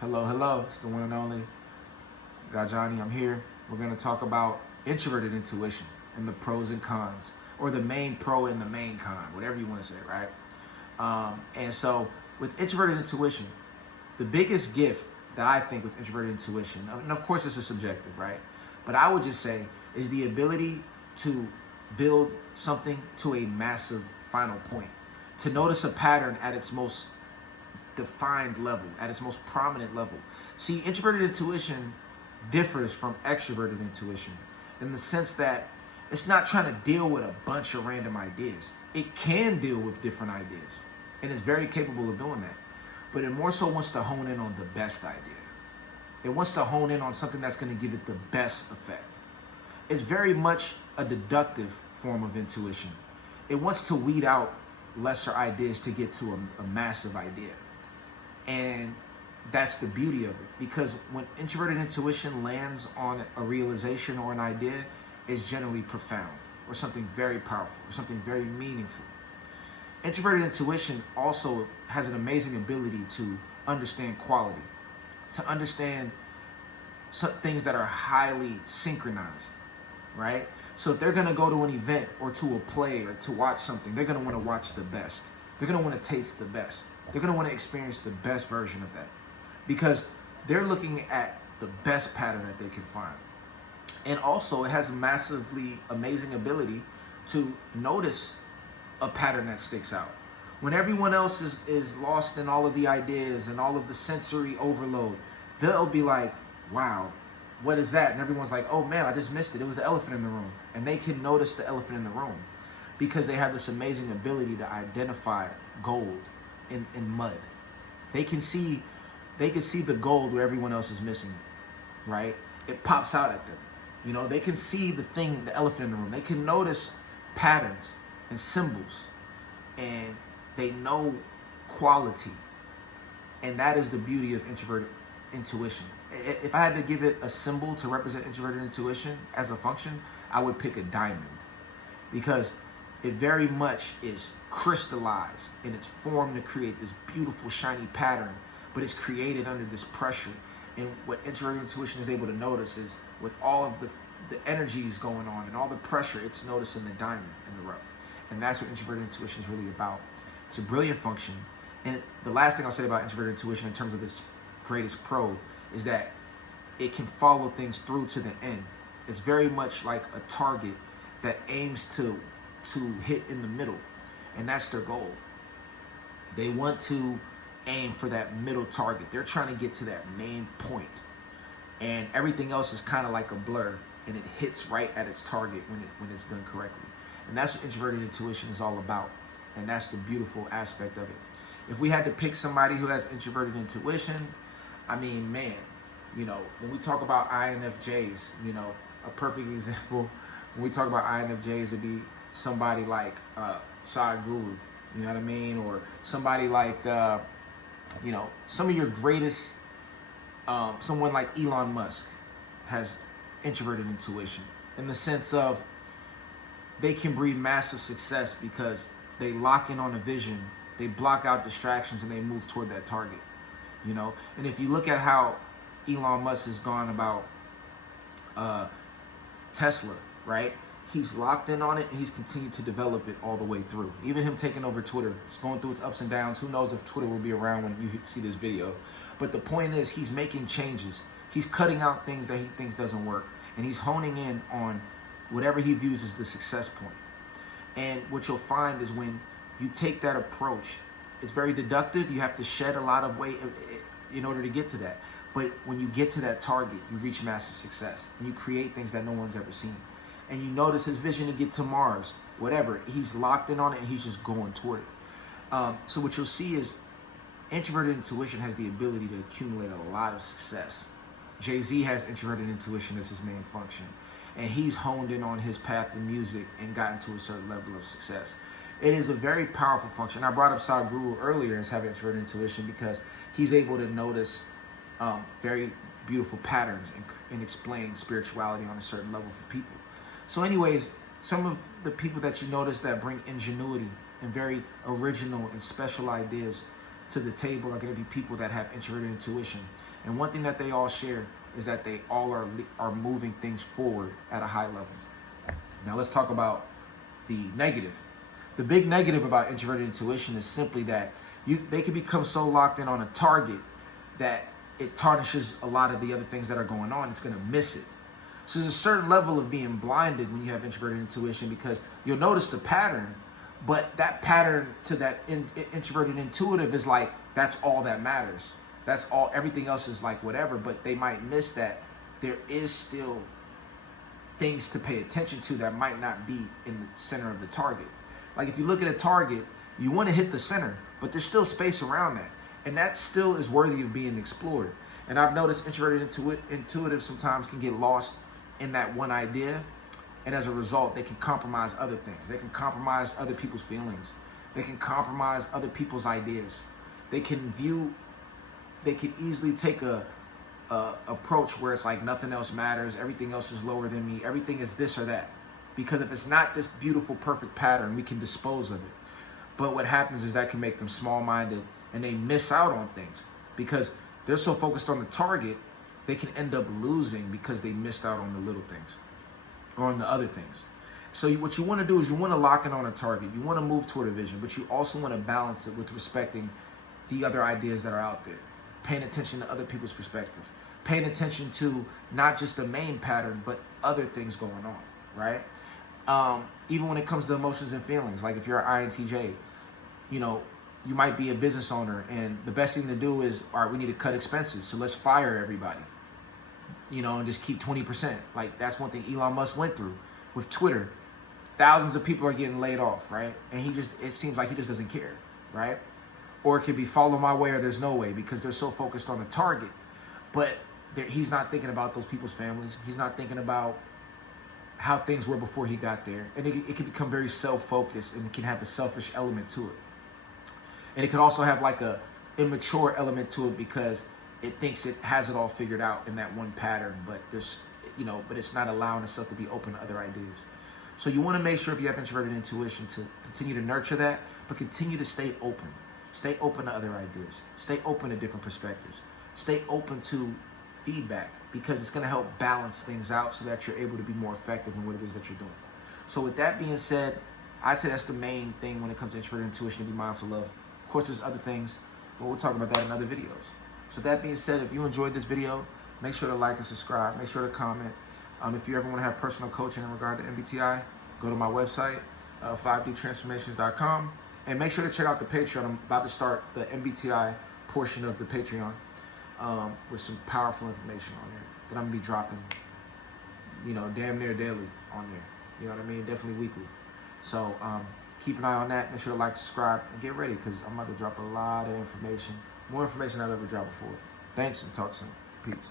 Hello, hello. It's the one and only Gajani. I'm here. We're going to talk about introverted intuition and the pros and cons, or the main pro and the main con, whatever you want to say, right? And so with introverted intuition, the biggest gift that I think with introverted intuition, and of course this is subjective, right? But I would just say is the ability to build something to a massive final point, to notice a pattern at its most defined level, at its most prominent level. See, introverted intuition differs from extroverted intuition in the sense that it's not trying to deal with a bunch of random ideas. It can deal with different ideas, and it's very capable of doing that. But it more so wants to hone in on the best idea. It wants to hone in on something that's going to give it the best effect. It's very much a deductive form of intuition. It wants to weed out lesser ideas to get to a massive idea. And that's the beauty of it, because when introverted intuition lands on a realization or an idea, it's generally profound or something very powerful or something very meaningful. Introverted intuition also has an amazing ability to understand quality, to understand some things that are highly synchronized, right? So if they're going to go to an event or to a play or to watch something, they're going to want to watch the best. They're going to want to taste the best. They're going to want to experience the best version of that, because they're looking at the best pattern that they can find. And also it has a massively amazing ability to notice a pattern that sticks out. When everyone else is lost in all of the ideas and all of the sensory overload, they'll be like, wow, what is that? And everyone's like, oh man, I just missed it. It was the elephant in the room. And they can notice the elephant in the room because they have this amazing ability to identify gold in mud. They can see the gold where everyone else is missing it, right? It pops out at them. You know, they can see the elephant in the room. They can notice patterns and symbols, and they know quality. And that is the beauty of introverted intuition. If I had to give it a symbol to represent introverted intuition as a function, I would pick a diamond, because it very much is crystallized in its form to create this beautiful shiny pattern, but it's created under this pressure. And what introverted intuition is able to notice is, with all of the energies going on and all the pressure, it's noticing the diamond in the rough. And that's what introverted intuition is really about. It's a brilliant function. And the last thing I'll say about introverted intuition in terms of its greatest pro is that it can follow things through to the end. It's very much like a target that aims to hit in the middle, and that's their goal. They want to aim for that middle target. They're trying to get to that main point, and everything else is kind of like a blur, and it hits right at its target when it's done correctly. And that's what introverted intuition is all about, and that's the beautiful aspect of it. If we had to pick somebody who has introverted intuition, I mean, man, you know, when we talk about INFJs, you know, a perfect example when we talk about INFJs would be somebody like Sadhguru, you know what I mean? Or somebody like, you know, some of your greatest, someone like Elon Musk has introverted intuition in the sense of they can breed massive success because they lock in on a vision, they block out distractions, and they move toward that target, you know? And if you look at how Elon Musk has gone about Tesla, right? He's locked in on it, and he's continued to develop it all the way through. Even him taking over Twitter, it's going through its ups and downs. Who knows if Twitter will be around when you see this video. But the point is, he's making changes. He's cutting out things that he thinks doesn't work, and he's honing in on whatever he views as the success point. And what you'll find is when you take that approach, it's very deductive. You have to shed a lot of weight in order to get to that. But when you get to that target, you reach massive success, and you create things that no one's ever seen. And you notice his vision to get to Mars, whatever, he's locked in on it, and he's just going toward it. So what you'll see is introverted intuition has the ability to accumulate a lot of success. Jay-Z has introverted intuition as his main function, and he's honed in on his path in music and gotten to a certain level of success. It is a very powerful function. I brought up Sadhguru earlier as having introverted intuition because he's able to notice very beautiful patterns and explain spirituality on a certain level for people. So anyways, some of the people that you notice that bring ingenuity and very original and special ideas to the table are going to be people that have introverted intuition. And one thing that they all share is that they all are moving things forward at a high level. Now let's talk about the negative. The big negative about introverted intuition is simply that they can become so locked in on a target that it tarnishes a lot of the other things that are going on. It's going to miss it. So there's a certain level of being blinded when you have introverted intuition, because you'll notice the pattern, but that pattern to that introverted intuitive is like, that's all that matters. That's all, everything else is like whatever, but they might miss that there is still things to pay attention to that might not be in the center of the target. Like if you look at a target, you want to hit the center, but there's still space around that. And that still is worthy of being explored. And I've noticed introverted intuitive sometimes can get lost in that one idea. And as a result, they can compromise other things. They can compromise other people's feelings. They can compromise other people's ideas. They can easily take a approach where it's like nothing else matters. Everything else is lower than me. Everything is this or that. Because if it's not this beautiful, perfect pattern, we can dispose of it. But what happens is that can make them small-minded, and they miss out on things because they're so focused on the target, they can end up losing because they missed out on the little things or on the other things. So what you want to do is you want to lock in on a target. You want to move toward a vision, but you also want to balance it with respecting the other ideas that are out there, paying attention to other people's perspectives, paying attention to not just the main pattern, but other things going on, right? Even when it comes to emotions and feelings, like if you're an INTJ, you might be a business owner, and the best thing to do is, all right, we need to cut expenses, so let's fire everybody, and just keep 20%. Like that's one thing Elon Musk went through with Twitter. Thousands of people are getting laid off, right? And it seems like he just doesn't care, right? Or it could be follow my way or there's no way, because they're so focused on the target. But he's not thinking about those people's families. He's not thinking about how things were before he got there. And it can become very self-focused, and it can have a selfish element to it. And it can also have like a immature element to it, because it thinks it has it all figured out in that one pattern, but but it's not allowing itself to be open to other ideas. So you want to make sure, if you have introverted intuition, to continue to nurture that, but continue to stay open. Stay open to other ideas. Stay open to different perspectives. Stay open to feedback, because it's going to help balance things out so that you're able to be more effective in what it is that you're doing. So with that being said, I'd say that's the main thing when it comes to introverted intuition, to be mindful of. Of course, there's other things, but we'll talk about that in other videos. So that being said, if you enjoyed this video, make sure to like and subscribe. Make sure to comment. If you ever want to have personal coaching in regard to MBTI, go to my website, 5dtransformations.com, and make sure to check out the Patreon. I'm about to start the MBTI portion of the Patreon with some powerful information on there that I'm going to be dropping, damn near daily on there. You know what I mean? Definitely weekly. So keep an eye on that. Make sure to like, subscribe, and get ready, because I'm about to drop a lot of information, more information than I've ever dropped before. Thanks, and talk soon. Peace.